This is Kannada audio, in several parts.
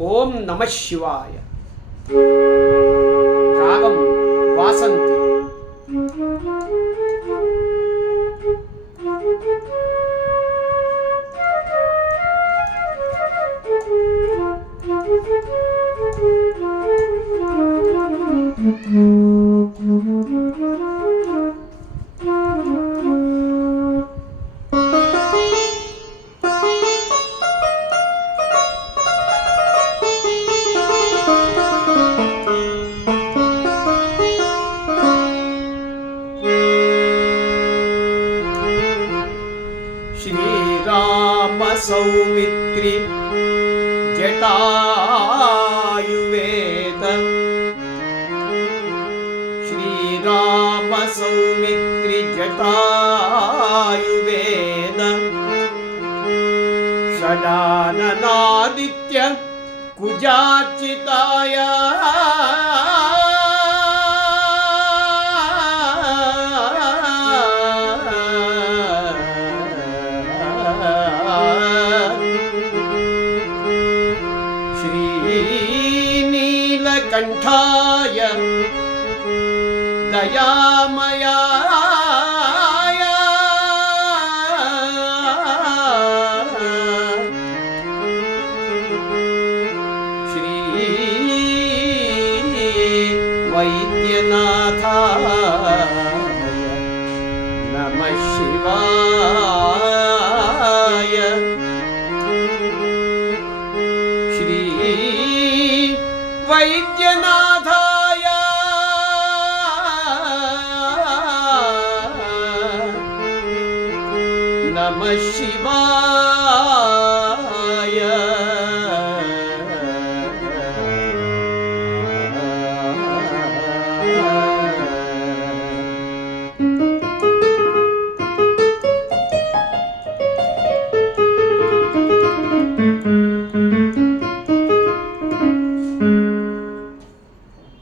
ಓಂ ನಮಃ ಶಿವಾಯ. ರಾಗಂ ವಾಸಂತಿ. ಶ್ರೀರಾಮ ಸೌಮಿತ್ರಿ ಜಟಾಯುವೇದ. ಶ್ರೀರಾಮ ಸೌಮಿತ್ರಿ ಜಟಾಯುವೇದ. ಷಡಾನನಾದಿತ್ಯ ಕುಜಾರ್ಚಿತಾಯ. ಶ್ರೀನೀಲಕಂಠಾಯ ದಯಾಮಯಾಯ. ಶ್ರೀ ವೈದ್ಯನಾಥಾಯ ನಮಃ ಶಿವಾಯ. ಶ್ರೀ ವೈದ್ಯನಾಥಾಯ ನಮಃ ಶಿವಾಯ.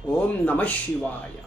ಓಂ ನಮಃ ಶಿವಾಯ.